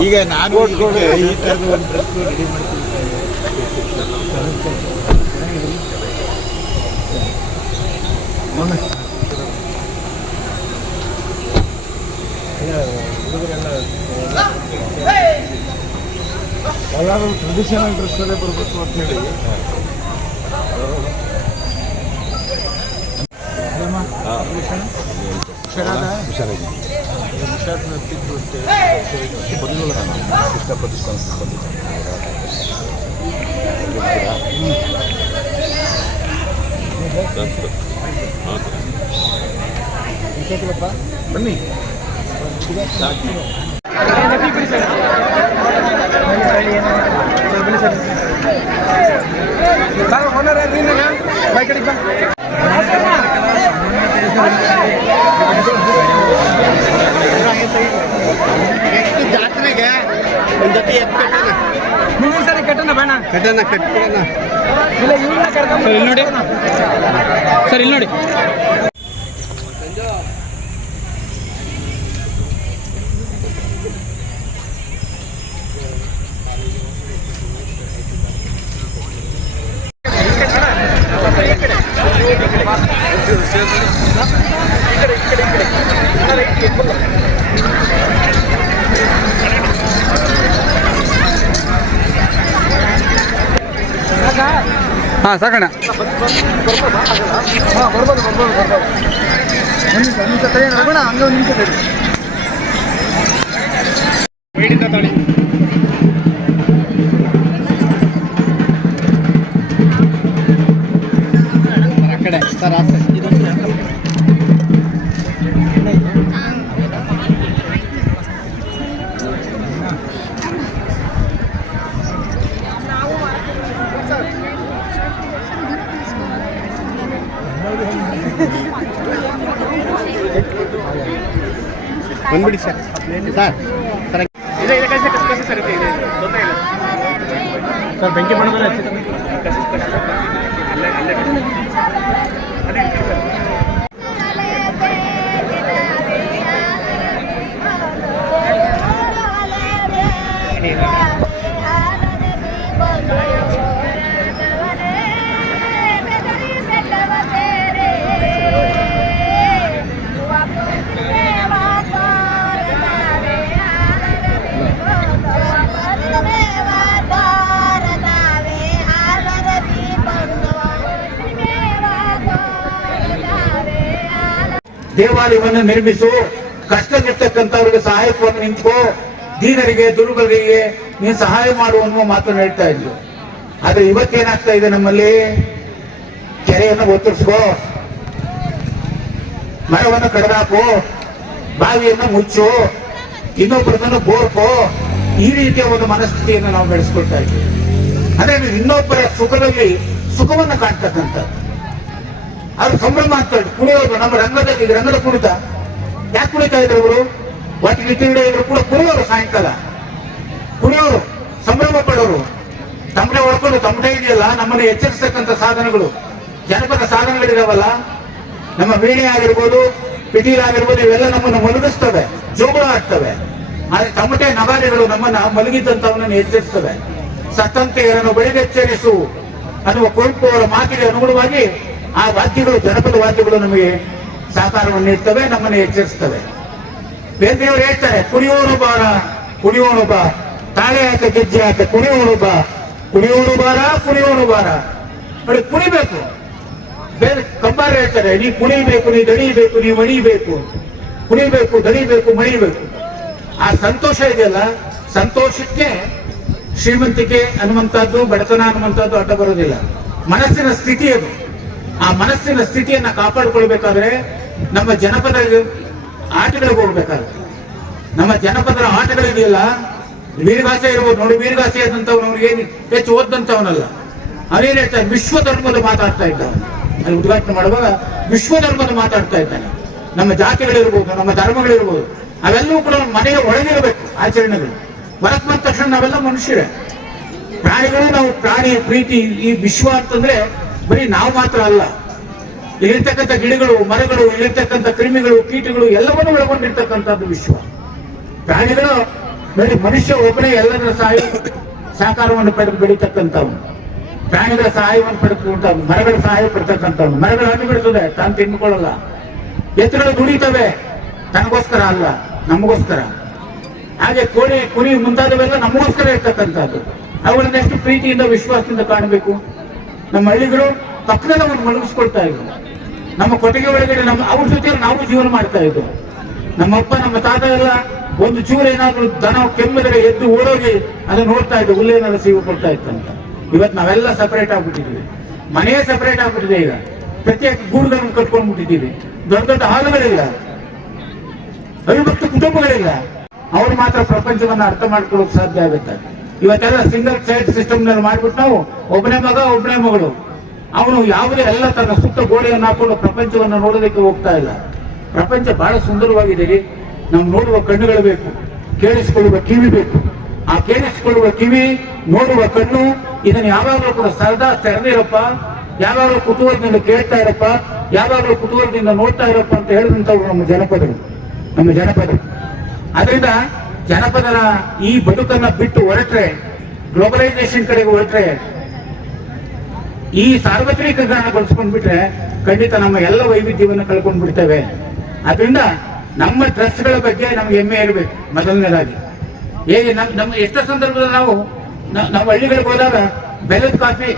ಈಗ ನಾನು ಈ ಥರದ ಒಂದು ಡ್ರೆಸ್ ರೆಡಿ ಮಾಡ್ತೀನಿ ಎಲ್ಲರೂ ಟ್ರೆಡಿಷನಲ್ ಡ್ರೆಸ್ಸಲ್ಲೇ ಬರಬೇಕು ಅಂತ ಹೇಳಿ. ಹುಷಾರಾದ ಹುಷಾರ್ ತಿದ್ದು ಬನ್ನಿ ಜಾತ್ರೆಗೆ ಒಂದು ಜೊತೆ ಎತ್ತು ಮುಂದಿನ ಸರಿ ಕಟ್ಟಣ ಬೇಡ. ಕಟ್ಟಣ ಕಟ್ಬಿಡೋಣ. ಇಲ್ಲ ಇಲ್ಲಿ ನೋಡಿ. ಸರ್ ಇಲ್ಲಿ ನೋಡಿ. ಹಾಂ ಸಾಕಣ್ಣ. ರಘುಣ ಹಂಗೆ ಒಂದು ಬಂದ್ಬಿಡಿ ಸರ್ ಸರ್ ಸರ್ ಸರ್ ಬೆಂಕಿ ಮಾಡೋದ್ರೆ ದೇವಾಲಯವನ್ನು ನಿರ್ಮಿಸು ಕಷ್ಟದಲ್ಲಿರ್ತಕ್ಕಂಥವ್ರಿಗೆ ಸಹಾಯಕವಾಗಿ ನಿಂತ್ಕೋ, ದೀನರಿಗೆ, ದುರ್ಬಲರಿಗೆ ನೀನು ಸಹಾಯ ಮಾಡು ಅನ್ನುವ ಮಾತನ್ನು ಹೇಳ್ತಾ ಇದ್ರು. ಆದ್ರೆ ಇವತ್ತೇನಾಗ್ತಾ ಇದೆ ನಮ್ಮಲ್ಲಿ? ಕೆರೆಯನ್ನು ಒತ್ತರಿಸ್ಕೋ. ಮರವನ್ನು ಕಡದಾಕು. ಬಾವಿಯನ್ನು ಮುಚ್ಚು. ಇನ್ನೊಬ್ಬರನ್ನು ಬೋರ್ಕೋ. ಈ ರೀತಿಯ ಒಂದು ಮನಸ್ಥಿತಿಯನ್ನು ನಾವು ಬೆಳೆಸ್ಕೊಳ್ತಾ ಇದ್ದೀವಿ. ಅಂದ್ರೆ ಇನ್ನೊಬ್ಬರ ಸುಖದಲ್ಲಿ, ಸುಖವನ್ನು ಕಾಣ್ತಕ್ಕಂಥದ್ದು. ಅವ್ರು ಸಂಭ್ರಮ ಹೇಳಿ ಕುಣಿಯೋದು ನಮ್ಮ ರಂಗದಲ್ಲಿ ರಂಗದ ಕುಣಿತ. ಯಾಕೆ ಕುಣಿತಾ ಇದ್ರು ಅವರು? ಒಟ್ಟಿಗೆ ತಿರುಗಡೆ ಇದ್ರು ಕೂಡ ಕುಣಿಯೋರು ಸಾಯಂಕಾಲ. ಕುಣಿಯೋರು, ಸಂಭ್ರಮ ಪಡೋರು. ತಮ್ಮನೆ ಹೊಡ್ಕೊಂಡು ತಮ್ಮನೆ ಇದೆಯಲ್ಲ, ನಮ್ಮನ್ನು ಎಚ್ಚರಿಸತಕ್ಕಂಥ ಸಾಧನಗಳು. ಜನಪದ ಸಾಧನಗಳಿದಾವಲ್ಲ, ನಮ್ಮ ವೀಣೆ ಆಗಿರ್ಬೋದು, ಪಿಟೀಲ್ ಆಗಿರ್ಬೋದು, ಇವೆಲ್ಲ ನಮ್ಮನ್ನು ಮಲಗಿಸ್ತವೆ, ಜೋಗುಳ ಆಗ್ತವೆ. ಆದ್ರೆ ತಮಟೆ ನಗಾರಿಗಳು ನಮ್ಮನ್ನ ಮಲಗಿದ್ದಂತವನನ್ನು ಎಚ್ಚರಿಸ್ತವೆ. ಸತ್ತಂತೆ ಬೆಳೆದೆಚ್ಚರಿಸು ಅನ್ನುವ ಕುವೆಂಪು ಅವರ ಮಾತಿಗೆ ಅನುಗುಣವಾಗಿ ಆ ವಾದ್ಯಗಳು, ಜನಪದ ವಾದ್ಯಗಳು ನಮಗೆ ಸಹಕಾರವನ್ನು ನೀಡ್ತವೆ, ನಮ್ಮನ್ನು ಎಚ್ಚರಿಸ್ತವೆ. ಬೇರೆಯವರು ಹೇಳ್ತಾರೆ ಕುಣಿಯೋರು ಬಾರ, ಕುಣಿಯೋನು ಬಾ. ತಾಳೆ ಹಾಕ, ಗೆಜ್ಜೆ ಹಾಕ, ಕುಣಿಯೋನು ಬಾ. ಕುಣಿಯೋನು ಬಾರ ಕುಣಿಯೋನು ಬಾರ. ನೋಡಿ, ಕುಣಿಬೇಕು. ಬೇರೆ ಕಂಬಾರ ಹೇಳ್ತಾರೆ, ನೀ ಕುಣಿಬೇಕು, ನೀ ದಣಿಬೇಕು, ನೀ ಮಣಿಬೇಕು. ಕುಣಿಬೇಕು, ದಣಿಬೇಕು, ಮಣಿಬೇಕು. ಆ ಸಂತೋಷ ಇದೆಯಲ್ಲ, ಸಂತೋಷಕ್ಕೆ ಶ್ರೀಮಂತಿಕೆ ಅನ್ನುವಂಥದ್ದು, ಬಡತನ ಅನ್ನುವಂಥದ್ದು ಅಡ್ಡ ಬರೋದಿಲ್ಲ. ಮನಸ್ಸಿನ ಸ್ಥಿತಿ ಅದು. ಆ ಮನಸ್ಸಿನ ಸ್ಥಿತಿಯನ್ನ ಕಾಪಾಡಿಕೊಳ್ಬೇಕಾದ್ರೆ ನಮ್ಮ ಜನಪದ ಆಟಗಳಿಗೆ ಹೋಗ್ಬೇಕಾಗುತ್ತೆ. ನಮ್ಮ ಜನಪದರ ಆಟಗಳಿದೆಯಲ್ಲ ವೀರಗಾಸೆ ಇರ್ಬೋದು. ನೋಡಿ, ವೀರಗಾಸೆ ಆದಂತವನು ಏನು ಹೆಚ್ಚು ಓದಂತವನಲ್ಲ ಅವನೇನ್ ಹೇಳ್ತಾನೆ? ವಿಶ್ವ ಧರ್ಮದ ಮಾತಾಡ್ತಾ ಇದ್ದ ಅಲ್ಲಿ ಉದ್ಘಾಟನೆ ಮಾಡುವಾಗ ವಿಶ್ವ ಧರ್ಮದ ಮಾತಾಡ್ತಾ ಇದ್ದಾನೆ. ನಮ್ಮ ಜಾತಿಗಳಿರ್ಬೋದು, ನಮ್ಮ ಧರ್ಮಗಳಿರ್ಬೋದು, ಅವೆಲ್ಲವೂ ಕೂಡ ಮನೆಯ ಒಳಗಿರಬೇಕು, ಆಚರಣೆಗಳು. ಹೊರಕ್ ಬಂದ ತಕ್ಷಣ ನಾವೆಲ್ಲ ಮನುಷ್ಯರೇ. ಪ್ರಾಣಿಗಳು ನಾವು ಪ್ರಾಣಿ, ಪ್ರೀತಿ, ಈ ವಿಶ್ವ ಅಂತಂದ್ರೆ ಬರೀ ನಾವು ಮಾತ್ರ ಅಲ್ಲ, ಇಲ್ಲಿರ್ತಕ್ಕಂಥ ಗಿಡಗಳು, ಮರಗಳು, ಇಲ್ಲಿರ್ತಕ್ಕಂಥ ಕ್ರಿಮಿಗಳು, ಕೀಟಗಳು ಎಲ್ಲವನ್ನೂ ಒಳಗೊಂಡಿರ್ತಕ್ಕಂಥದ್ದು ವಿಶ್ವ. ಪ್ರಾಣಿಗಳು ಬರೀ ಮನುಷ್ಯ ಒಬ್ಬನೇ ಎಲ್ಲರ ಸಹಾಯ, ಸಹಕಾರವನ್ನು ಪಡೆದು ಬೆಳೀತಕ್ಕಂಥವು ಪ್ರಾಣಿಗಳ ಸಹಾಯವನ್ನು ಪಡೆದುಕೊಂತ ಮರಗಳ ಸಹಾಯ ಪಡ್ತಕ್ಕಂಥವು ಮರಗಳು ಹಣ್ಣು ಬಿಡ್ತದೆ, ತಾನು ತಿನ್ಕೊಳ್ಳಲ್ಲ. ಎತ್ತುಗಳು ದುಡಿತವೆ, ತನಗೋಸ್ಕರ ಅಲ್ಲ, ನಮಗೋಸ್ಕರ. ಹಾಗೆ ಕೋಳಿ ಕುರಿ ಮುಂತಾದವೆಲ್ಲ ನಮಗೋಸ್ಕರ ಇರ್ತಕ್ಕಂಥದ್ದು. ಅವುಗಳನ್ನ ಎಷ್ಟು ಪ್ರೀತಿಯಿಂದ, ವಿಶ್ವಾಸದಿಂದ ಕಾಣಬೇಕು? ನಮ್ಮ ಹಳ್ಳಿಗಳು ಪಕ್ಕದಲ್ಲ ಒಂದು ಮಲಗಿಸ್ಕೊಳ್ತಾ ಇದ್ರು. ನಮ್ಮ ಕೊಟ್ಟಿಗೆ ಒಳಗಡೆ ನಮ್ಮ ಅವ್ರ ಜೊತೆ ನಾವು ಜೀವನ ಮಾಡ್ತಾ ಇದ್ವು. ನಮ್ಮಪ್ಪ, ನಮ್ಮ ತಾತ ಎಲ್ಲ ಒಂದು ಚೂರು ಏನಾದ್ರು ದನ ಕೆಮ್ಮಿದ್ರೆ ಎದ್ದು ಓಡೋಗಿ ಅದನ್ನ ನೋಡ್ತಾ ಇದ್ದು ಹುಲ್ಲೇನಾದ್ರು ಸೀವು ಕೊಡ್ತಾ ಇತ್ತಂತ ಇವತ್ತು ನಾವೆಲ್ಲ ಸಪರೇಟ್ ಆಗ್ಬಿಟ್ಟಿದ್ದೀವಿ. ಮನೆಯೇ ಸಪರೇಟ್ ಆಗ್ಬಿಟ್ಟಿದೆ ಈಗ. ಪ್ರತ್ಯೇಕ ಗೂಡುಗಳನ್ನು ಕಟ್ಕೊಂಡ್ಬಿಟ್ಟಿದ್ದೀವಿ. ದೊಡ್ಡ ದೊಡ್ಡ ಹಾಲುಗಳಿಲ್ಲ ಅವಿಭಕ್ತ ಕುಟುಂಬಗಳಿಲ್ಲ. ಅವ್ರು ಮಾತ್ರ ಪ್ರಪಂಚವನ್ನ ಅರ್ಥ ಮಾಡ್ಕೊಳ್ಳೋಕೆ ಸಾಧ್ಯ ಆಗುತ್ತೆ. ಇವತ್ತೆಲ್ಲ ಸಿಂಗಲ್ ಸೈಡ್ ಸಿಸ್ಟಮ್ನಲ್ಲಿ ಮಾಡ್ಬಿಟ್ಟು ನಾವು ಒಬ್ಬನೇ ಮಗ ಒಬ್ಬನೇ ಮಗಳು. ಅವನು ಯಾವುದೇ ಎಲ್ಲ ತನ್ನ ಸುತ್ತ ಗೋಡೆಯನ್ನು ಹಾಕೊಂಡು ಪ್ರಪಂಚವನ್ನು ನೋಡೋದಕ್ಕೆ ಹೋಗ್ತಾ ಇಲ್ಲ. ಪ್ರಪಂಚ ಬಹಳ ಸುಂದರವಾಗಿದೆ ನಾವು ನೋಡುವ ಕಣ್ಣುಗಳು ಬೇಕು, ಕೇಳಿಸಿಕೊಳ್ಳುವ ಕಿವಿ ಬೇಕು. ಆ ಕೇಳಿಸಿಕೊಳ್ಳುವ ಕಿವಿ, ನೋಡುವ ಕಣ್ಣು, ಇದನ್ನು ಯಾವಾಗಲೂ ಕೂಡ ಸರ್ದಾ ತೆರೆದಿರಪ್ಪ ಯಾವಾಗಲೂ ಕುತೂಹಲದಿಂದ ಕೇಳ್ತಾ ಇರಪ್ಪ. ಯಾವಾಗಲೂ ಕುತೂಹಲದಿಂದ ನೋಡ್ತಾ ಇರಪ್ಪ ಅಂತ ಹೇಳಿದಂಥವ್ರು ನಮ್ಮ ಜನಪದರು. ನಮ್ಮ ಜನಪದರು. ಅದರಿಂದ ಜನಪದರ ಈ ಬದುಕನ್ನ ಬಿಟ್ಟು ಹೊರಟ್ರೆ ಗ್ಲೋಬಲೈಸೇಷನ್ ಕಡೆಗೆ ಹೊರಟ್ರೆ, ಈ ಸಾರ್ವತ್ರಿಕರಣಗೊಳಿಸ್ಕೊಂಡ್ಬಿಟ್ರೆ ಖಂಡಿತ ನಮ್ಮ ಎಲ್ಲ ವೈವಿಧ್ಯವನ್ನು ಕಳ್ಕೊಂಡು ಬಿಡ್ತೇವೆ ಅದರಿಂದ ನಮ್ಮ ಡ್ರೆಸ್ಗಳ ಬಗ್ಗೆ ನಮ್ಗೆ ಹೆಮ್ಮೆ ಇರಬೇಕು ಮೊದಲನೇದಾಗಿ. ಹೇಗೆ ನಮ್ ನಮ್ಮ ಎಷ್ಟೋ ಸಂದರ್ಭದಲ್ಲಿ ನಾವು ನಮ್ಮ ಹಳ್ಳಿಗಳಿಗೆ ಹೋದಾಗ ಬೆಲ್ಲದ ಕಾಫಿ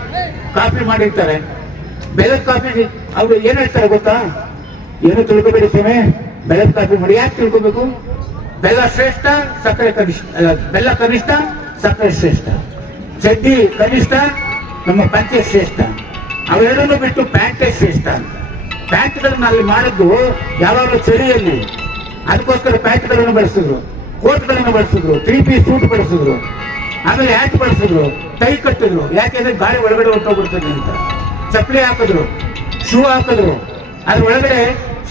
ಕಾಫಿ ಮಾಡಿರ್ತಾರೆ. ಬೆಲ್ಲದ ಕಾಫಿ ಅವರು ಏನ್ ಹೇಳ್ತಾರೆ ಗೊತ್ತಾ? ಏನು ತಿಳ್ಕೊಬೇಡಿ ಸ್ವಾಮಿ ಕಾಫಿ ಮಾಡಿ ಯಾಕೆ ತಿಳ್ಕೊಬೇಕು? ಬೆಲ್ಲ ಶ್ರೇಷ್ಠ, ಸಕ್ಕರೆ ಕನಿಷ್ಠ ಬೆಲ್ಲ ಕನಿಷ್ಠ, ಸಕ್ಕರೆ ಶ್ರೇಷ್ಠ. ಚಡ್ಡಿ ಕನಿಷ್ಠ, ನಮ್ಮ ಪಂಚೆ ಶ್ರೇಷ್ಠ. ಅವೆರಡನ್ನು ಬಿಟ್ಟು ಪ್ಯಾಂಟೇ ಶ್ರೇಷ್ಠ ಅಂತ. ಅಲ್ಲಿ ಮಾಡಿದ್ದು ಯಾವಾಗಲೂ ಚಳಿಯಲ್ಲಿ. ಅದಕ್ಕೋಸ್ಕರ ಪ್ಯಾಂಟ್ಗಳನ್ನು ಬಳಸಿದ್ರು, ಕೋಟ್ಗಳನ್ನು ಬಳಸಿದ್ರು, ತ್ರೀ ಪೀಸ್ ಸೂಟ್ ಬಳಸಿದ್ರು, ಆಮೇಲೆ ಹ್ಯಾಟ್ ಬಳಸಿದ್ರು, ಟೈ ಕಟ್ಟಿದ್ರು. ಯಾಕೆಂದ್ರೆ ಗಾಳಿ ಒಳಗಡೆ ಹೊರಟೋಗ್ಬಿಡ್ತದೆ ಅಂತ. ಚಪ್ಪಲಿ ಹಾಕಿದ್ರು, ಶೂ ಹಾಕಿದ್ರು, ಅದ್ರ ಒಳಗಡೆ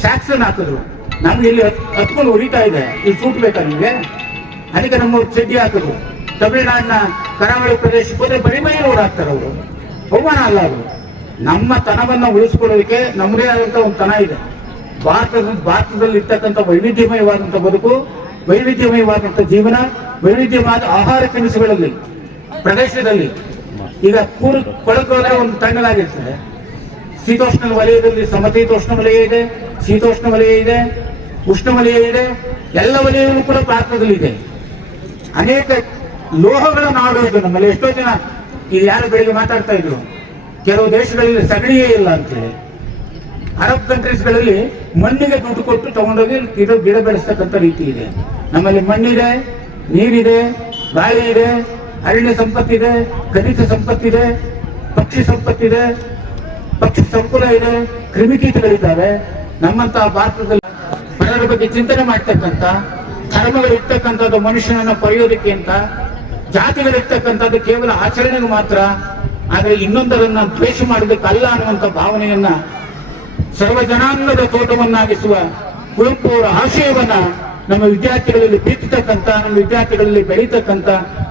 ಸ್ಯಾಕ್ಸನ್ ಹಾಕಿದ್ರು. ನಮ್ಗೆ ಇಲ್ಲಿ ಹತ್- ಹತ್ಕೊಂಡು ಉರಿತಾ ಇದೆ. ಇಲ್ಲಿ ಸೂಟ್ ಬೇಕಾ ನಿಮಗೆ? ಅದಕ್ಕೆ ನಮ್ಮ ಚಡ್ಡಿ ಹಾಕಿದ್ರು ತಮಿಳುನಾಡಿನ ಕರಾವಳಿ ಪ್ರದೇಶಕ್ಕೆ ಹೋದ್ರೆ ಬರೀ ಮೈ ರೋಡ್ ಹಾಕ್ತಾರೆ ಅವರು. ಅವಮಾನ ಅಲ್ಲ ಅವರು ನಮ್ಮ ತನವನ್ನು ಉಳಿಸ್ಕೊಳ್ಳೋದಕ್ಕೆ ನಮ್ಮದೇ ಆದಂತ ಒಂದು ತನ ಇದೆ. ಭಾರತದ ಭಾರತದಲ್ಲಿ ಇರ್ತಕ್ಕಂಥ ವೈವಿಧ್ಯಮಯವಾದಂಥ ಬದುಕು ವೈವಿಧ್ಯಮಯವಾದಂಥ ಜೀವನ, ವೈವಿಧ್ಯವಾದ ಆಹಾರ ತಿನಿಸುಗಳಲ್ಲಿ, ಪ್ರದೇಶದಲ್ಲಿ ಈಗ ಕೂರು ಕೊಳಕು ಹೋದ್ರೆ ಒಂದು ತಣ್ಣಗಾಗಿರ್ತದೆ. ಶೀತೋಷ್ಣ ವಲಯದಲ್ಲಿ ಸಮಶೀತೋಷ್ಣ ವಲಯ ಇದೆ, ಶೀತೋಷ್ಣ ವಲಯ ಇದೆ ಉಷ್ಣ ವಲಯ ಇದೆ ಎಲ್ಲ ವಲಯವೂ ಕೂಡ ಭಾರತದಲ್ಲಿದೆ ಅನೇಕ ಲೋಹಗಳ ನಾಡು ಇದು ನಮ್ಮಲ್ಲಿ. ಎಷ್ಟೋ ಜನ ಇದು ಯಾರು ಬೆಳಿಗ್ಗೆ ಮಾತಾಡ್ತಾ ಇದ್ರು. ಕೆಲವು ದೇಶಗಳಲ್ಲಿ ಸಗಣಿಯೇ ಇಲ್ಲ ಅಂತೇಳಿ. ಅರಬ್ ಕಂಟ್ರೀಸ್ಗಳಲ್ಲಿ ಮಣ್ಣಿಗೆ ದುಡ್ಡು ಕೊಟ್ಟು ತಗೊಂಡೋಗಿ ಇದು ಗಿಡ ಬೆಳೆಸ್ತಕ್ಕಂಥ ರೀತಿ ಇದೆ. ನಮ್ಮಲ್ಲಿ ಮಣ್ಣಿದೆ, ನೀರಿದೆ ಗಾಳಿ ಇದೆ ಅರಣ್ಯ ಸಂಪತ್ತಿದೆ, ಖನಿಜ ಸಂಪತ್ತಿದೆ, ಪಕ್ಷಿ ಸಂಪತ್ತಿದೆ, ಪಕ್ಷಿ ಸಂಕುಲ ಇದೆ, ಕ್ರಿಮಿಕೀಟಗಳಿದ್ದಾವೆ. ನಮ್ಮಂತಹ ಭಾರತದಲ್ಲಿ ಪರರ ಬಗ್ಗೆ ಚಿಂತನೆ ಮಾಡ್ತಕ್ಕಂಥ ಧರ್ಮಗಳಿರ್ತಕ್ಕಂಥದ್ದು ಮನುಷ್ಯನನ್ನ ಪಡೆಯೋದಕ್ಕೆ ಅಂತ ಜಾತಿಗಳಿರ್ತಕ್ಕಂಥದ್ದು ಕೇವಲ ಆಚರಣೆಗೆ ಮಾತ್ರ, ಆದರೆ ಇನ್ನೊಂದರನ್ನ ದ್ವೇಷ ಮಾಡೋದಕ್ಕಲ್ಲ ಅನ್ನುವಂಥ ಭಾವನೆಯನ್ನ ಸರ್ವ ಜನಾಂಗದ ತೋಟವನ್ನಾಗಿಸುವ ಕುವೆಂಪು ಅವರ ಆಶಯವನ್ನ ನಮ್ಮ ವಿದ್ಯಾರ್ಥಿಗಳಲ್ಲಿ ಬಿತ್ತತಕ್ಕಂಥ ನಮ್ಮ ವಿದ್ಯಾರ್ಥಿಗಳಲ್ಲಿ ಬೆಳೀತಕ್ಕಂಥ,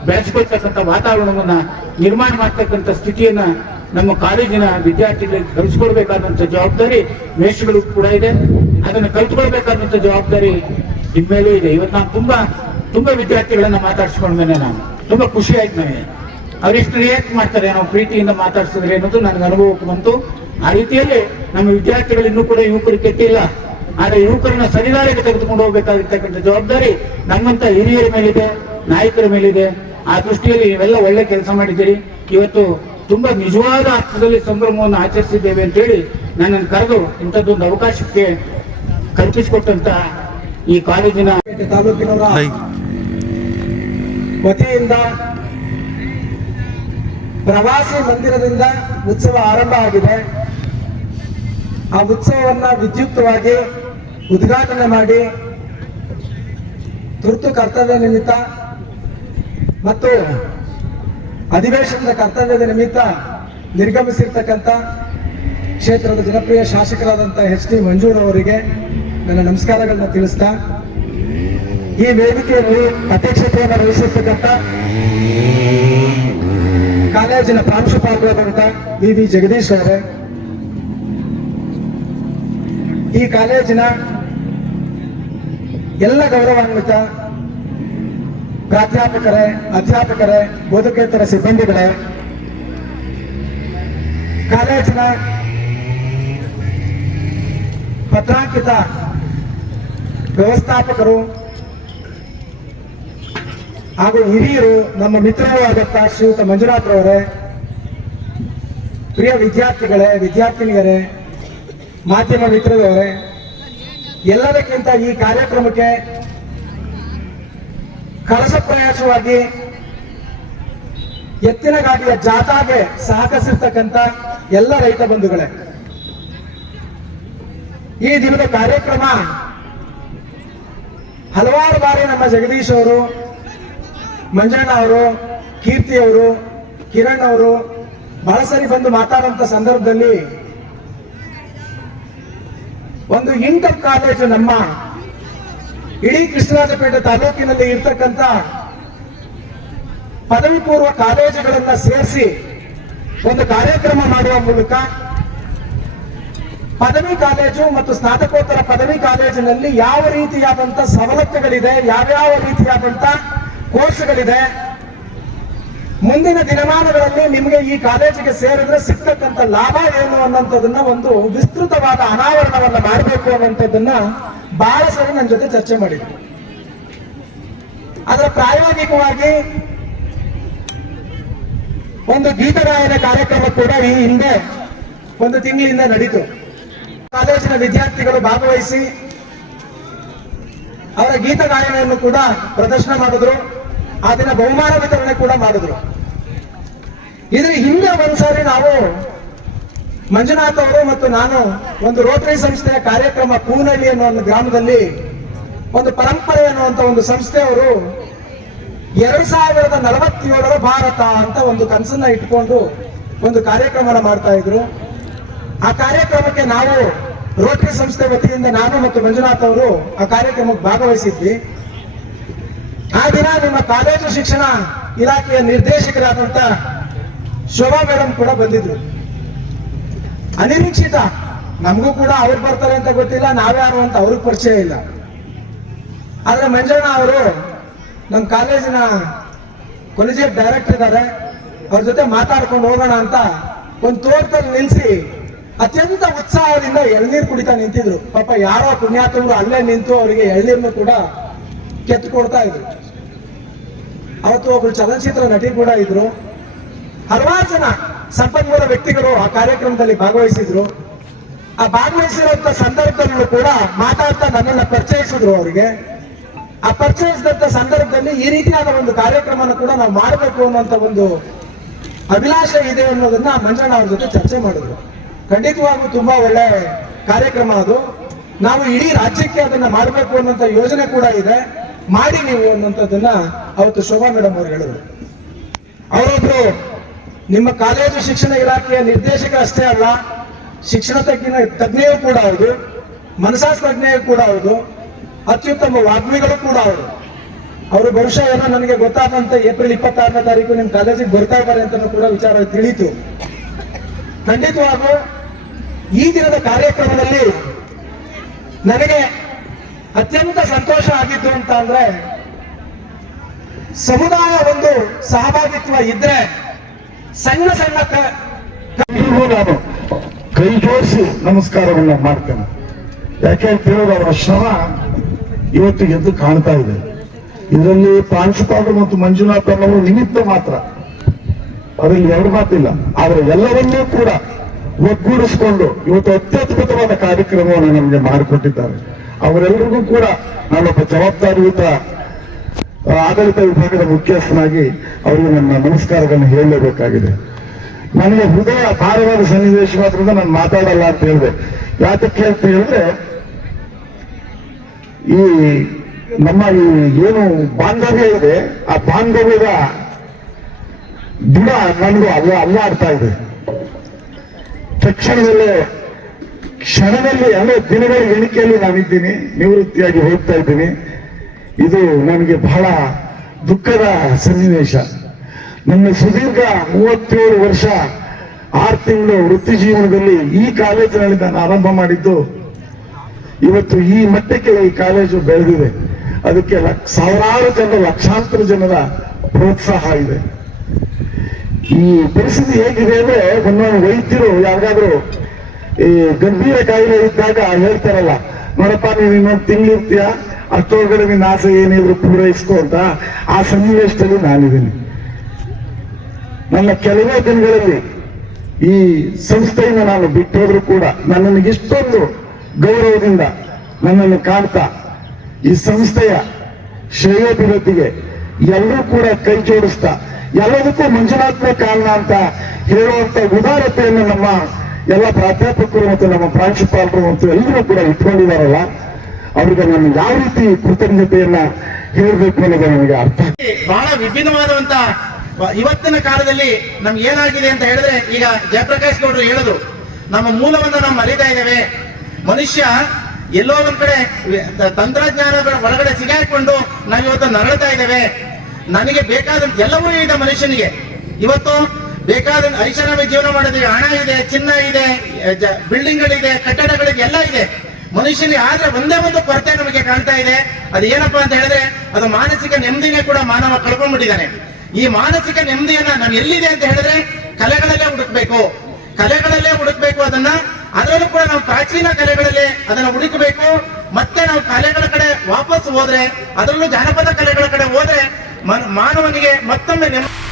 ಬೆಳೆಸ್ಕೊಳ್ತಕ್ಕಂಥ ವಾತಾವರಣವನ್ನ ನಿರ್ಮಾಣ ಮಾಡ್ತಕ್ಕಂಥ ಸ್ಥಿತಿಯನ್ನ ನಮ್ಮ ಕಾಲೇಜಿನ ವಿದ್ಯಾರ್ಥಿಗಳಿಗೆ ಕಲಿಸ್ಕೊಡ್ಬೇಕಾದಂತ ಜವಾಬ್ದಾರಿ ಮೇಷಗಳು ಕೂಡ ಇದೆ. ಅದನ್ನು ಕಲ್ತ್ಕೊಳ್ಬೇಕಾದಂತ ಜವಾಬ್ದಾರಿ ಇನ್ಮೇಲೂ ಇದೆ. ಇವತ್ತು ನಾನು ತುಂಬಾ ತುಂಬಾ ವಿದ್ಯಾರ್ಥಿಗಳನ್ನ ಮಾತಾಡ್ಸ್ಕೊಂಡ್ಮೇನೆ ನಾನು. ತುಂಬಾ ಖುಷಿ ಆಯ್ತು ನನಗೆ. ಅವರಿಷ್ಟು ರಿಯಾಕ್ಟ್ ಮಾಡ್ತಾರೆ ನಾವು ಪ್ರೀತಿಯಿಂದ ಮಾತಾಡ್ಸಿದ್ರೆ ಅನ್ನೋದು ನನಗೆ ಅನುಭವಕ್ಕೆ ಬಂತು. ಆ ರೀತಿಯಲ್ಲಿ ನಮ್ಮ ವಿದ್ಯಾರ್ಥಿಗಳು ಇನ್ನೂ ಕೂಡ ಯುವಕರು ಕೆಟ್ಟಿಲ್ಲ. ಆದ್ರೆ ಯುವಕರನ್ನ ಸರಿದಾರಿಗೆ ತೆಗೆದುಕೊಂಡು ಹೋಗ್ಬೇಕಾಗಿರ್ತಕ್ಕಂಥ ಜವಾಬ್ದಾರಿ ನಮ್ಮಂತ ಹಿರಿಯರ ಮೇಲಿದೆ, ನಾಯಕರ ಮೇಲಿದೆ. ಆ ದೃಷ್ಟಿಯಲ್ಲಿ ನೀವೆಲ್ಲ ಒಳ್ಳೆ ಕೆಲಸ ಮಾಡಿದ್ದೀರಿ. ಇವತ್ತು ತುಂಬಾ ನಿಜವಾದ ಅರ್ಥದಲ್ಲಿ ಸಂಭ್ರಮವನ್ನು ಆಚರಿಸಿದ್ದೇವೆ ಅಂತ ಹೇಳಿ ನನ್ನನ್ನು ಕರೆದು ಇಂಥದ್ದೊಂದು ಅವಕಾಶಕ್ಕೆ ಕಲ್ಪಿಸಿಕೊಟ್ಟಂತ ಈ ಕಾಲೇಜಿನ ತಾಲೂಕಿನವರ ವತಿಯಿಂದ ಪ್ರವಾಸಿ ಮಂದಿರದಿಂದ ಉತ್ಸವ ಆರಂಭ ಆಗಿದೆ. ಆ ಉತ್ಸವವನ್ನ ವಿದ್ಯುಕ್ತವಾಗಿ ಉದ್ಘಾಟನೆ ಮಾಡಿ ತುರ್ತು ಕರ್ತವ್ಯ ನಿಮಿತ್ತ ಮತ್ತು ಅಧಿವೇಶನದ ಕರ್ತವ್ಯದ ನಿಮಿತ್ತ ನಿರ್ಗಮಿಸಿರ್ತಕ್ಕಂಥ ಕ್ಷೇತ್ರದ ಜನಪ್ರಿಯ ಶಾಸಕರಾದಂಥ ಎಚ್ ಡಿ ಮಂಜೂರ್ ಅವರಿಗೆ ನನ್ನ ನಮಸ್ಕಾರಗಳನ್ನ ತಿಳಿಸ್ತಾ, ಈ ವೇದಿಕೆಯಲ್ಲಿ ಅಧ್ಯಕ್ಷತೆಯನ್ನು ವಹಿಸಿರ್ತಕ್ಕಂಥ ಕಾಲೇಜಿನ ಪ್ರಾಂಶುಪಾಲರಾದಂಥ ವಿ ವಿ ಜಗದೀಶ್ ಅವರೇ, ಈ ಕಾಲೇಜಿನ ಎಲ್ಲ ಗೌರವಾನ್ವಿತ ಪ್ರಾಧ್ಯಾಪಕರೇ, ಅಧ್ಯಾಪಕರೇ, ಬೋಧಕೇತರ ಸಿಬ್ಬಂದಿಗಳೇ, ಕಾಲೇಜಿನ ಪತ್ರಾಂಕಿತ ವ್ಯವಸ್ಥಾಪಕರು ಹಾಗೂ ಹಿರಿಯರು ನಮ್ಮ ಮಿತ್ರರು ಆಗತ್ತ ಶ್ರೀಯುತ ಮಂಜುನಾಥ್ ಅವರೇ ಪ್ರಿಯ ವಿದ್ಯಾರ್ಥಿಗಳೇ, ವಿದ್ಯಾರ್ಥಿನಿಯರೇ, ಮಾಧ್ಯಮ ಮಿತ್ರರವರೇ ಎಲ್ಲದಕ್ಕಿಂತ ಈ ಕಾರ್ಯಕ್ರಮಕ್ಕೆ ಕಳಸ ಪ್ರಯಾಸವಾಗಿ ಎತ್ತಿನ ಗಾಡಿಯ ಜಾಥಾಗೆ ಸಹಕರಿಸಿರ್ತಕ್ಕಂಥ ಎಲ್ಲ ರೈತ ಬಂಧುಗಳೇ. ಈ ದಿನದ ಕಾರ್ಯಕ್ರಮ. ಹಲವಾರು ಬಾರಿ ನಮ್ಮ ಜಗದೀಶ್ ಅವರು, ಮಂಜಣ್ಣ ಅವರು, ಕೀರ್ತಿ ಅವರು, ಕಿರಣ್ ಅವರು ಬಹಳ ಸರಿ ಬಂದು ಮಾತಾಡುವಂತ ಸಂದರ್ಭದಲ್ಲಿ ಒಂದು ಇಂಟರ್ ಕಾಲೇಜು ನಮ್ಮ ಇಡೀ ಕೃಷ್ಣರಾಜಪೇಟೆ ತಾಲೂಕಿನಲ್ಲಿ ಇರ್ತಕ್ಕಂಥ ಪದವಿ ಪೂರ್ವ ಕಾಲೇಜುಗಳನ್ನ ಸೇರಿಸಿ ಒಂದು ಕಾರ್ಯಕ್ರಮ ಮಾಡುವ ಮೂಲಕ ಪದವಿ ಕಾಲೇಜು ಮತ್ತು ಸ್ನಾತಕೋತ್ತರ ಪದವಿ ಕಾಲೇಜಿನಲ್ಲಿ ಯಾವ ರೀತಿಯಾದಂತ ಸವಲತ್ತುಗಳಿದೆ, ಯಾವ್ಯಾವ ರೀತಿಯಾದಂತ ಕೋರ್ಸ್ಗಳಿದೆ, ಮುಂದಿನ ದಿನಮಾನಗಳಲ್ಲಿ ನಿಮಗೆ ಈ ಕಾಲೇಜಿಗೆ ಸೇರಿದ್ರೆ ಸಿಗ್ತಕ್ಕಂಥ ಲಾಭ ಏನು ಅನ್ನೋಂಥದ್ದನ್ನ ಒಂದು ವಿಸ್ತೃತವಾದ ಅನಾವರಣವನ್ನ ಮಾಡಬೇಕು ಅನ್ನೋಂಥದ್ದನ್ನ ಬಹಳ ಸರಿ ನನ್ನ ಜೊತೆ ಚರ್ಚೆ ಮಾಡಿದ್ರು. ಅದರ ಪ್ರಾಯೋಗಿಕವಾಗಿ ಒಂದು ಗೀತಗಾಯನ ಕಾರ್ಯಕ್ರಮ ಕೂಡ ಈ ಹಿಂದೆ ಒಂದು ತಿಂಗಳಿಂದ ನಡೀತು. ಕಾಲೇಜಿನ ವಿದ್ಯಾರ್ಥಿಗಳು ಭಾಗವಹಿಸಿ ಅವರ ಗೀತ ಗಾಯನವನ್ನು ಕೂಡ ಪ್ರದರ್ಶನ ಮಾಡಿದ್ರು. ಆ ದಿನ ಬಹುಮಾನ ವಿತರಣೆ ಕೂಡ ಮಾಡಿದ್ರು. ಇದ್ರ ಹಿಂದೆ ಒಂದ್ಸಾರಿ ನಾವು ಮಂಜುನಾಥ್ ಅವರು ಮತ್ತು ನಾನು ಒಂದು ರೋಟರಿ ಸಂಸ್ಥೆಯ ಕಾರ್ಯಕ್ರಮ ಕೂನಳ್ಳಿ ಅನ್ನೋ ಒಂದು ಗ್ರಾಮದಲ್ಲಿ ಒಂದು ಪರಂಪರೆ ಅನ್ನುವಂತ ಒಂದು ಸಂಸ್ಥೆಯವರು ಎರಡ್ ಸಾವಿರದ ನಲವತ್ತೇಳರ ಭಾರತ ಅಂತ ಒಂದು ಕನಸನ್ನ ಇಟ್ಕೊಂಡು ಒಂದು ಕಾರ್ಯಕ್ರಮನ ಮಾಡ್ತಾ ಇದ್ರು. ಆ ಕಾರ್ಯಕ್ರಮಕ್ಕೆ ನಾವು ರೋಟರಿ ಸಂಸ್ಥೆ ವತಿಯಿಂದ ನಾನು ಮತ್ತು ಮಂಜುನಾಥ್ ಅವರು ಆ ಕಾರ್ಯಕ್ರಮಕ್ಕೆ ಭಾಗವಹಿಸಿದ್ವಿ. ಆ ದಿನ ನಿಮ್ಮ ಕಾಲೇಜು ಶಿಕ್ಷಣ ಇಲಾಖೆಯ ನಿರ್ದೇಶಕರಾದಂತ ಶೋಭಾ ಮೇಡಮ್ ಕೂಡ ಬಂದಿದ್ರು. ಅನಿರೀಕ್ಷಿತ. ನಮಗೂ ಕೂಡ ಅವ್ರು ಬರ್ತಾರೆ ಅಂತ ಗೊತ್ತಿಲ್ಲ ನಾವ್ಯಾರು ಅಂತ ಅವ್ರಿಗೆ ಪರಿಚಯ ಇಲ್ಲ. ಆದ್ರೆ ಮಂಜಣ್ಣ ಅವರು ನಮ್ಮ ಕಾಲೇಜಿನ ಕಾಲೇಜಿಗೆ ಡೈರೆಕ್ಟರ್ ಇದ್ದಾರೆ. ಅವ್ರ ಜೊತೆ ಮಾತಾಡ್ಕೊಂಡು ಹೋಗೋಣ ಅಂತ ಒಂದು ತೋಟದಲ್ಲಿ ನಿಲ್ಸಿ ಅತ್ಯಂತ ಉತ್ಸಾಹದಿಂದ ಎಳ್ನೀರು ಕುಡಿತಾ ನಿಂತಿದ್ರು. ಪಾಪ ಯಾರೋ ಪುಣ್ಯಾತಂದ್ರು ಅಲ್ಲೇ ನಿಂತು ಅವರಿಗೆ ಎಳ್ನೀರನ್ನು ಕೂಡ ಕೆತ್ತು ಕೊಡ್ತಾ ಇದ್ರು. ಅವತ್ತು ಒಬ್ರು ಚಲನಚಿತ್ರ ನಟಿ ಕೂಡ ಇದ್ರು. ಹಲವಾರು ಜನ ಸಂಪನ್ಮೂಲ ವ್ಯಕ್ತಿಗಳು ಆ ಕಾರ್ಯಕ್ರಮದಲ್ಲಿ ಭಾಗವಹಿಸಿದ್ರು. ಆ ಭಾಗವಹಿಸಿರುವಂತ ಸಂದರ್ಭದಲ್ಲೂ ಕೂಡ ಮಾತಾಡ್ತಾ ನನ್ನನ್ನು ಪರಿಚಯಿಸಿದ್ರು ಅವರಿಗೆ. ಆ ಪರಿಚಯಿಸಿದಂತ ಸಂದರ್ಭದಲ್ಲಿ ಈ ರೀತಿಯಾದ ಒಂದು ಕಾರ್ಯಕ್ರಮನ ಕೂಡ ನಾವು ಮಾಡಬೇಕು ಅನ್ನುವಂತ ಒಂದು ಅಭಿಲಾಷೆ ಇದೆ ಅನ್ನೋದನ್ನ ಮಂಜಣ್ಣ ಅವ್ರ ಜೊತೆ ಚರ್ಚೆ ಮಾಡಿದ್ರು. ಖಂಡಿತವಾಗೂ ತುಂಬಾ ಒಳ್ಳೆ ಕಾರ್ಯಕ್ರಮ ಅದು. ನಾವು ಇಡೀ ರಾಜ್ಯಕ್ಕೆ ಅದನ್ನ ಮಾಡಬೇಕು ಅನ್ನೋಂಥ ಯೋಜನೆ ಕೂಡ ಇದೆ. ಮಾಡಿ ನೀವು ಅನ್ನುವಂಥದ್ದನ್ನ ಅವತ್ತು ಶೋಭಾ ಮೇಡಮ್ ಅವರು ಹೇಳಿದ್ರು. ಅವರೊಬ್ರು ನಿಮ್ಮ ಕಾಲೇಜು ಶಿಕ್ಷಣ ಇಲಾಖೆಯ ನಿರ್ದೇಶಕ ಅಷ್ಟೇ ಅಲ್ಲ, ಶಿಕ್ಷಣ ತಜ್ಞ ತಜ್ಞೆಯೂ ಕೂಡ ಹೌದು ಮನಸಾಸ್ತಜ್ಞೆಯು ಕೂಡ ಹೌದು, ಅತ್ಯುತ್ತಮ ವಾಗ್ಮಿಗಳು ಕೂಡ ಅವರು ಅವರು ಬಹುಶಃ ಏನೋ ನನಗೆ ಗೊತ್ತಾದಂತ ಏಪ್ರಿಲ್ ಇಪ್ಪತ್ತಾರನೇ ತಾರೀಕು ನಿಮ್ಮ ಕಾಲೇಜಿಗೆ ಬರ್ತಾ ಇದ್ದಾರೆ ಅಂತ ಕೂಡ ವಿಚಾರ ತಿಳಿತು. ಖಂಡಿತವಾಗೂ ಈ ದಿನದ ಕಾರ್ಯಕ್ರಮದಲ್ಲಿ ನನಗೆ ಅತ್ಯಂತ ಸಂತೋಷ ಆಗಿದ್ದು ಅಂತ ಅಂದ್ರೆ ಸಮುದಾಯ ಒಂದು ಸಹಭಾಗಿತ್ವ ಇದ್ರೆ ಸಣ್ಣ ಸಣ್ಣ ನಾನು ಕೈ ಜೋಡಿಸಿ ನಮಸ್ಕಾರವನ್ನ ಮಾಡ್ತೇನೆ. ಯಾಕೆ ಅಂತ ಹೇಳಿದ್ರೆ ಅವರ ಶ್ರಮ ಇವತ್ತು ಎದ್ದು ಕಾಣ್ತಾ ಇದೆ. ಇದರಲ್ಲಿ ಪ್ರಾಂಶುಪಾಲರು ಮತ್ತು ಮಂಜುನಾಥ್ ಅನ್ನೋರು ನಿಮಿತ್ತ ಮಾತ್ರ. ಅದರಲ್ಲಿ ಎರಡು ಮಾತಿಲ್ಲ. ಆದ್ರೆ ಎಲ್ಲರನ್ನೂ ಕೂಡ ಒಗ್ಗೂಡಿಸಿಕೊಂಡು ಇವತ್ತು ಅತ್ಯದ್ಭುತವಾದ ಕಾರ್ಯಕ್ರಮವನ್ನು ನಮಗೆ ಮಾಡಿಕೊಟ್ಟಿದ್ದಾರೆ. ಅವರೆಲ್ಲರಿಗೂ ಕೂಡ ನಾನೊಬ್ಬ ಜವಾಬ್ದಾರಿಯುತ ಆಡಳಿತ ವಿಭಾಗದ ಮುಖ್ಯಸ್ಥನಾಗಿ ಅವರಿಗೆ ನನ್ನ ನಮಸ್ಕಾರಗಳನ್ನು ಹೇಳಲೇಬೇಕಾಗಿದೆ. ನನಗೆ ಹೃದಯ ಭಾರವಾದ ಮಾತ್ರ ನಾನು ಮಾತಾಡಲ್ಲ ಅಂತ ಹೇಳಿದೆ. ಯಾತಕ್ಕೆ ಅಂತ ಹೇಳಿದ್ರೆ, ಈ ನಮ್ಮ ಈ ಏನು ಬಾಂಧವ್ಯ ಇದೆ, ಆ ಬಾಂಧವ್ಯದ ದಿನ ನನಗೂ ಅಲ್ಲ, ಅಲ್ಲಾಡ್ತಾ ಇದೆ. ತಕ್ಷಣದಲ್ಲೇ ಕ್ಷಣದಲ್ಲಿ ಅಲ್ಲೇ ದಿನಗಳ ಎಣಿಕೆಯಲ್ಲಿ ನಾನಿದ್ದೀನಿ ನಿವೃತ್ತಿಯಾಗಿ ಹೋಗ್ತಾ ಇದ್ದೀನಿ. ಇದು ನನಗೆ ಬಹಳ ದುಃಖದ ಸನ್ನಿವೇಶ. ನನ್ನ ಸುದೀರ್ಘ ಮೂವತ್ತೇಳು ವರ್ಷ, ಆರು ತಿಂಗಳು ವೃತ್ತಿ ಜೀವನದಲ್ಲಿ ಈ ಕಾಲೇಜಿನಲ್ಲಿ ನಾನು ಆರಂಭ ಮಾಡಿದ್ದು, ಇವತ್ತು ಈ ಮಟ್ಟಕ್ಕೆ ಈ ಕಾಲೇಜು ಬೆಳೆದಿದೆ. ಅದಕ್ಕೆ ಸಾವಿರಾರು ಜನ ಲಕ್ಷಾಂತರ ಜನರ ಪ್ರೋತ್ಸಾಹ ಇದೆ. ಈ ಪರಿಸ್ಥಿತಿ ಹೇಗಿದೆ ಅಂದ್ರೆ ಒಂದೊಂದು ವೈದ್ಯರು ಯಾರಿಗಾದ್ರೂ ಈ ಗಂಭೀರ ಕಾಯಿಲೆ ಇದ್ದಾಗ ಹೇಳ್ತಾರಲ್ಲ, ನೋಡಪ್ಪ, ನೀವು ಇನ್ನೊಂದು ತಿಂಗಳಿರ್ತೀಯ ಅಷ್ಟೊಳಗಡೆ ನಿನ್ನ ಆಸೆ ಏನಿದ್ರು ಪೂರೈಸ್ಕೊ ಅಂತ ಆ ಸನ್ನಿವೇಶದಲ್ಲಿ ನಾನಿದ್ದೀನಿ. ನನ್ನ ಕೆಲವೇ ದಿನಗಳಲ್ಲಿ ಈ ಸಂಸ್ಥೆಯನ್ನು ನಾನು ಬಿಟ್ಟೋದ್ರೂ ಕೂಡ ನನ್ನನ್ನು ಇಷ್ಟೊಂದು ಗೌರವದಿಂದ ನನ್ನನ್ನು ಕಾಣ್ತಾ ಈ ಸಂಸ್ಥೆಯ ಶ್ರೇಯೋಭಿವೃದ್ಧಿಗೆ ಎಲ್ಲರೂ ಕೂಡ ಕೈ ಜೋಡಿಸ್ತಾ ಎಲ್ಲದಕ್ಕೂ ಮಂಜುನಾಥನೇ ಕಾರಣ ಅಂತ ಹೇಳುವಂತ ಉದಾರತೆಯನ್ನು ನಮ್ಮ ಎಲ್ಲ ಪ್ರಾಧ್ಯಾಪಕರು ಮತ್ತು ನಮ್ಮ ಪ್ರಾಂಶುಪಾಲರು ಮತ್ತು ಎಲ್ಲರೂ ಕೂಡ ಇಟ್ಕೊಂಡಿದ್ದಾರಲ್ಲ, ಅವರಿಗೆ ನಾನು ಯಾವ ರೀತಿ ಕೃತಜ್ಞತೆಯನ್ನ ಹೇಳಬೇಕು ಅನ್ನೋದು ನನಗೆ ಅರ್ಥ ಬಹಳ ವಿಭಿನ್ನವಾದಂತ ಇವತ್ತಿನ ಕಾಲದಲ್ಲಿ ನಮ್ಗೆ ಏನಾಗಿದೆ ಅಂತ ಹೇಳಿದ್ರೆ ಈಗ ಜಯಪ್ರಕಾಶ್ ಗೌಡರು ಹೇಳಿದ್ರು ನಮ್ಮ ಮೂಲವನ್ನ ನಾವು ಮರಿತಾ ಇದ್ದೇವೆ. ಮನುಷ್ಯ ಎಲ್ಲೋ ಒಂದ್ ಕಡೆ ತಂತ್ರಜ್ಞಾನಗಳ ಒಳಗಡೆ ಸಿಗಾಕೊಂಡು ನಾವು ಇವತ್ತು ನರಳ್ತಾ ಇದ್ದೇವೆ. ನನಗೆ ಬೇಕಾದ ಎಲ್ಲವೂ ಇದೆ ಮನುಷ್ಯನಿಗೆ. ಇವತ್ತು ಬೇಕಾದ ಐಷಾರಾಮಿ ಜೀವನ ಮಾಡಿದ್ರೆ ಹಣ ಇದೆ, ಚಿನ್ನ ಇದೆ ಬಿಲ್ಡಿಂಗ್ಗಳಿದೆ ಕಟ್ಟಡಗಳಿಗೆ ಎಲ್ಲ ಇದೆ. ಮನುಷ್ಯನಿಗೆ ಆದ್ರೆ ಒಂದೇ ಒಂದು ಕೊರತೆ ನಮಗೆ ಕಾಣ್ತಾ ಇದೆ. ಅದು ಏನಪ್ಪಾ ಅಂತ ಹೇಳಿದ್ರೆ, ಅದು ಮಾನಸಿಕ ನೆಮ್ಮದಿನೇ ಕೂಡ ಮಾನವ ಕಳ್ಕೊಂಡ್ಬಿಟ್ಟಿದ್ದಾನೆ. ಈ ಮಾನಸಿಕ ನೆಮ್ಮದಿಯನ್ನ ನಾವು ಎಲ್ಲಿದೆ ಅಂತ ಹೇಳಿದ್ರೆ, ಕಲೆಗಳಲ್ಲೇ ಹುಡುಕ್ಬೇಕು. ಕಲೆಗಳಲ್ಲೇ ಹುಡುಕ್ಬೇಕು ಅದನ್ನ. ಅದರಲ್ಲೂ ಕೂಡ ನಾವು ಪ್ರಾಚೀನ ಕಲೆಗಳಲ್ಲೇ ಅದನ್ನ ಹುಡುಕಬೇಕು. ಮತ್ತೆ ನಾವು ಕಲೆಗಳ ಕಡೆ ವಾಪಸ್ ಹೋದ್ರೆ, ಅದರಲ್ಲೂ ಜಾನಪದ ಕಲೆಗಳ ಕಡೆ ಹೋದ್ರೆ ಮಾನವನಿಗೆ ಮತ್ತೊಮ್ಮೆ ನೆಮ್ಮದಿ